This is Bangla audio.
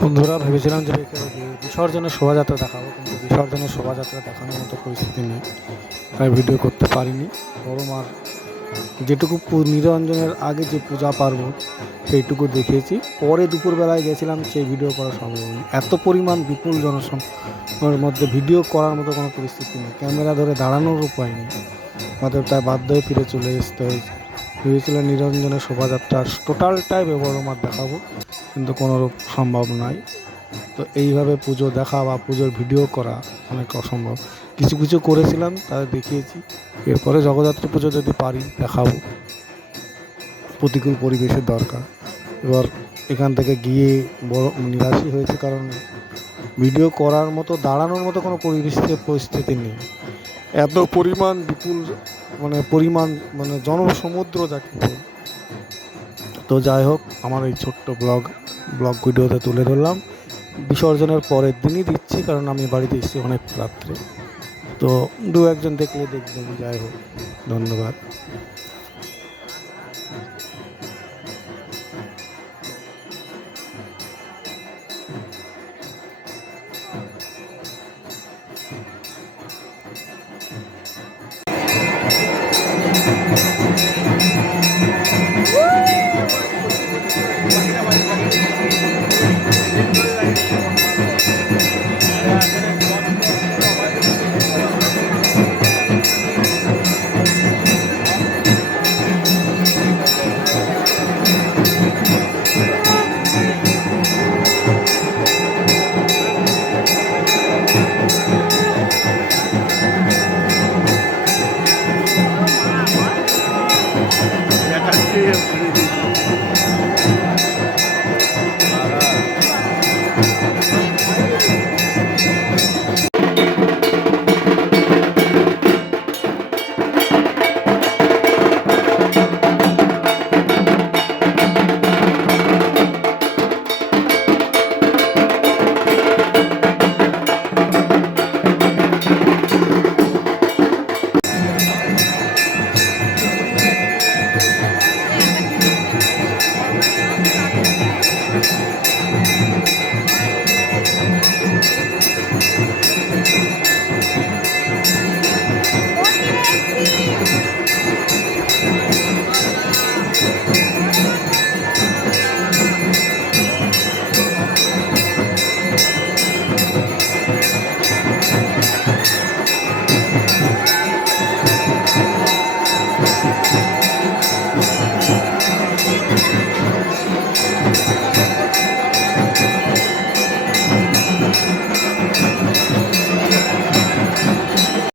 বন্ধুরা ভেবেছিলাম যে বিসর্জনের শোভাযাত্রা দেখাবো, কিন্তু বিসর্জনের শোভাযাত্রা দেখানোর মতো পরিস্থিতি নেই, তাই ভিডিও করতে পারিনি। বরং আর যেটুকু নিরঞ্জনের আগে যে পূজা পার্বণ সেইটুকু দেখিয়েছি। পরে দুপুরবেলায় গেছিলাম, সেই ভিডিও করা সম্ভব হয়নি। এত পরিমাণ বিপুল জনসংখ্যার মধ্যে ভিডিও করার মতো কোনো পরিস্থিতি নেই, ক্যামেরা ধরে দাঁড়ানোর উপায় নেই, আমাদের তাই বাধ্য হয়ে ফিরে চলে আসতে হয়েছে। ভেবেছিলাম নিরঞ্জনের শোভাযাত্রার টোটালটাই ব্যবহার দেখাবো, কিন্তু কোনোরূপ সম্ভব নয়। তো এইভাবে পুজো দেখা বা পুজোর ভিডিও করা অনেক অসম্ভব। কিছু কিছু করেছিলাম, তাদের দেখিয়েছি। এরপরে জগদ্ধাত্রী পুজো যদি পারি দেখাবো। প্রতিকূল পরিবেশের দরকার। এবার এখান থেকে গিয়ে বড় নিরাশই হয়েছে, কারণ ভিডিও করার মতো দাঁড়ানোর মতো কোনো পরিস্থিতি নেই। এত পরিমাণ বিপুল মানে জনসমুদ্র যাকে বলি। তো যাই হোক, আমার এই ছোট্ট ব্লগ ভিডিওতে তুলে ধরলাম। বিসর্জনের পরের দিনই দিচ্ছি, কারণ আমি বাড়িতে এসেছি অনেক রাত্রে। তো দু একজন দেখলে দেখবেন। যাই হোক, ধন্যবাদ।